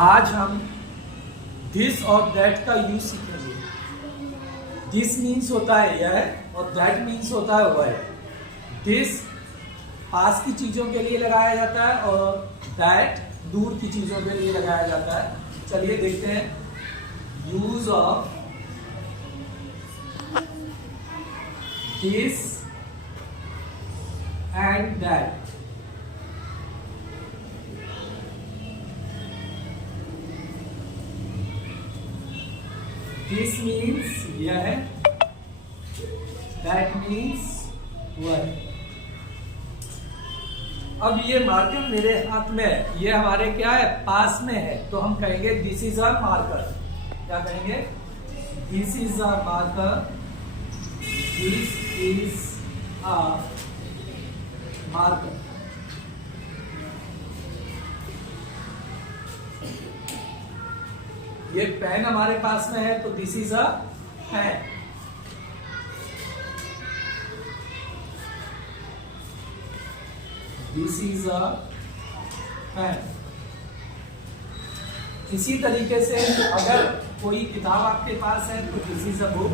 आज हम दिस और दैट का यूज सीखेंगे। दिस मीन्स होता है यह और दैट मीन्स होता है वह। दिस पास की चीजों के लिए लगाया जाता है और दैट दूर की चीजों के लिए लगाया जाता है। चलिए देखते हैं use of this and that. This means यह, दैट मीन्स वह। अब ये मार्कर मेरे हाथ में है, ये हमारे क्या है, पास में है, तो हम कहेंगे दिस इज अ मार्कर। क्या कहेंगे? This is a marker, this is a marker. ये पेन हमारे पास में है तो this is a pen. This is a pen. इसी तरीके से अगर कोई किताब आपके पास है तो दिस इज अ बुक।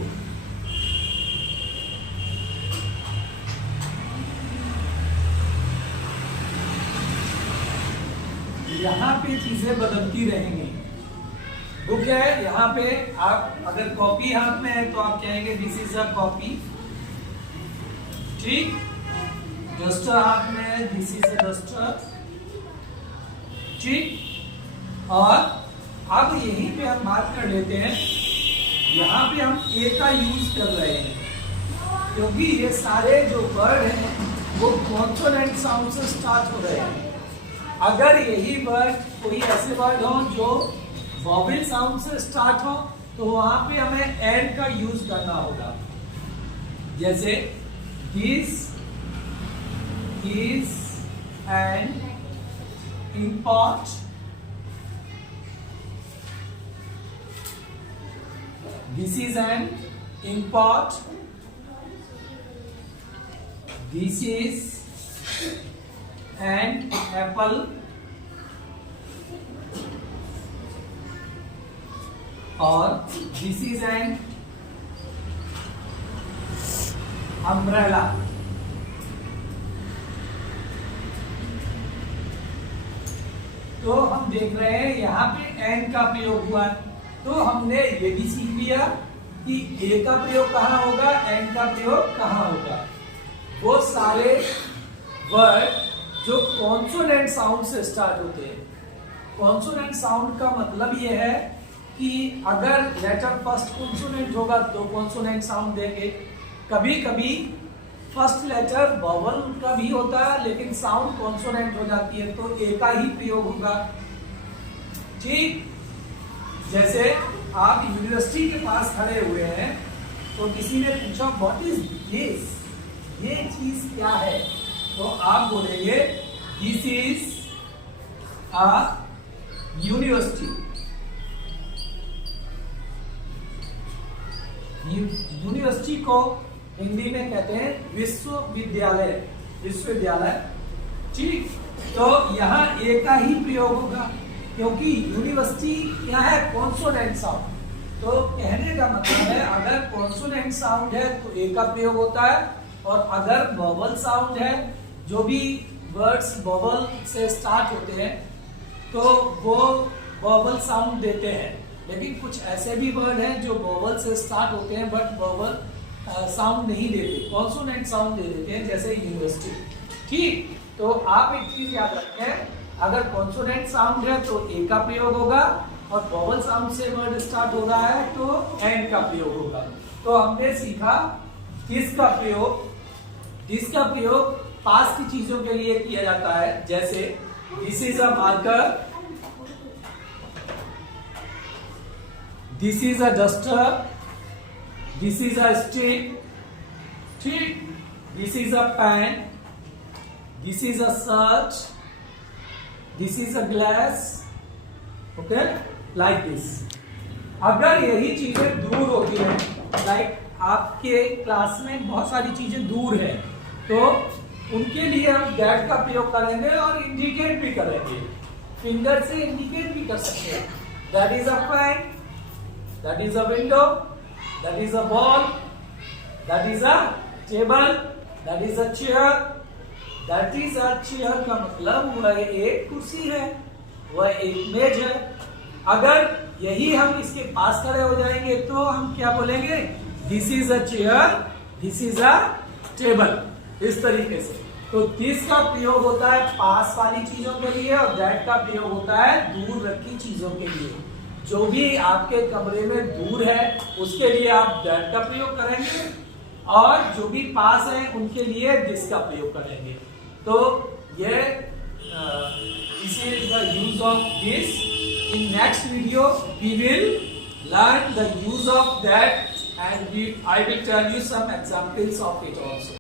यहां पे चीजें बदलती रहेंगी। बुक है, यहाँ पे आप अगर कॉपी हाथ में है तो आप कहेंगे दिस इज अ कॉपी। ठीक, डस्टर हाथ में है, दिस इज अ डस्टर। ठीक, और अब यहीं पे हम बात कर लेते हैं, यहाँ पे हम ए का यूज कर रहे हैं क्योंकि ये सारे जो वर्ड हैं वो कॉन्सोनेंट साउंड से स्टार्ट हो रहे हैं। अगर यही वर्ड कोई ऐसे वर्ड हो जो वॉवेल साउंड से स्टार्ट हो तो वहां पे हमें एंड का यूज करना होगा। जैसे this is an import, this is an import, this is an apple, और दिस इज एन अम्ब्रेला। तो हम देख रहे हैं यहाँ पे एन का प्रयोग हुआ है, तो हमने ये भी सीख लिया कि ए का प्रयोग कहाँ होगा, एन का प्रयोग कहाँ होगा। वो सारे वर्ड जो कॉन्सोनेंट साउंड से स्टार्ट होते हैं। कॉन्सोनेंट साउंड का मतलब ये है कि अगर लेटर फर्स्ट कॉन्सोनेंट होगा तो कॉन्सोनेंट साउंड देंगे। कभी कभी फर्स्ट लेटर वॉवल का भी होता है लेकिन साउंड कॉन्सोनेंट हो जाती है तो ए का ही प्रयोग होगा। ठीक, जैसे आप यूनिवर्सिटी के पास खड़े हुए हैं तो किसी ने पूछा व्हाट इज दिस, ये चीज क्या है, तो आप बोलेंगे this is a university. University को हिंदी में कहते हैं विश्वविद्यालय, विश्वविद्यालय। ठीक, तो यहाँ ए का ही प्रयोग होगा क्योंकि यूनिवर्सिटी क्या है, कॉन्सोनेंट साउंड। तो कहने का मतलब है अगर कॉन्सोनेंट साउंड है तो ए का प्रयोग होता है, और अगर वॉवल साउंड है, जो भी वर्ड्स वॉवल से स्टार्ट होते हैं तो वो वॉवल साउंड देते हैं। लेकिन कुछ ऐसे भी वर्ड हैं जो वॉवल से स्टार्ट होते हैं बट वॉवल साउंड नहीं देते, कॉन्सोनेंट साउंड दे देते हैं, जैसे यूनिवर्सिटी। ठीक, तो आप एक चीज याद रखें, अगर कॉन्सोनेंट साउंड है तो ए का प्रयोग होगा और वॉवल साउंड से वर्ड स्टार्ट हो रहा है तो एन का प्रयोग होगा। तो हमने सीखा दिस का प्रयोग। दिस का प्रयोग पास की चीजों के लिए किया जाता है, जैसे this is a marker, this is a duster, this is a stick. ठीक, this is a pen, this is a shirt, this is a glass. Okay, like this. अगर यही चीजें दूर होती हैं, लाइक आपके क्लास में बहुत सारी चीजें दूर है तो उनके लिए हम दैट का प्रयोग करेंगे और इंडिकेट भी करेंगे। फिंगर से इंडिकेट भी कर सकते हैं। That is a fan, that is a window, that is a ball, that is a table, that is a chair. That is a chair का मतलब वह एक कुर्सी है, वह एक मेज है। अगर यही हम इसके पास खड़े हो जाएंगे तो हम क्या बोलेंगे? This is a chair, this is a table, इस तरीके से। तो दिस का प्रयोग होता है पास वाली चीजों के लिए और दैट का प्रयोग होता है दूर रखी चीजों के लिए। जो भी आपके कमरे में दूर है उसके लिए आप दैट का प्रयोग करेंगे और जो भी पास है उनके लिए दिस का प्रयोग करेंगे। तो ये this is the use of this. In next video we will learn the use of that and I will tell you some examples of it also.